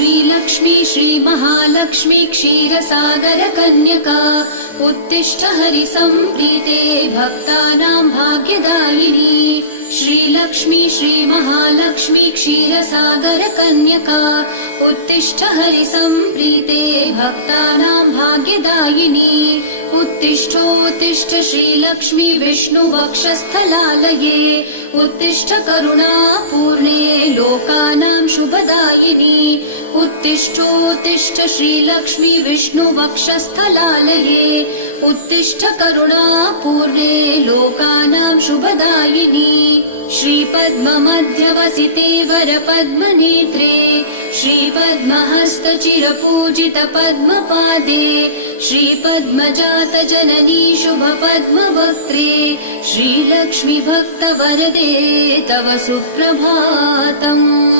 श्रीलक्ष्मी श्रीमहालक्ष्मी क्षीरसागर कन्यका उत्तिष्ठ हरिसम्प्रीते भक्तानां भाग्यदायिनी श्रीलक्ष्मी श्रीमहालक्ष्मी क्षीरसागर कन्यका उत्तिष्ठ हरिसम्प्रीते भक्तानां भाग्यदायिनी उत्तिष्ठोत्तिष्ठ श्रीलक्ष्मी विष्णुवक्षस्थलालये उत्तिष्ठ करुणापूर्णे लोकानां शुभदायिनी उत्तिष्ठोत्तिष्ठ श्रीलक्ष्मी विष्णुवक्षस्थलालये उत्तिष्ठ करुणापूर्णे लोकानां शुभदायिनी श्रीपद्ममध्यवसिते वरपद्मनेत्रे श्रीपद्महस्तचिरपूजित पद्मपादे श्रीपद्मजातजननी शुभपद्मवक्त्रे श्रीलक्ष्मी भक्तवरदे तव सुप्रभातम्।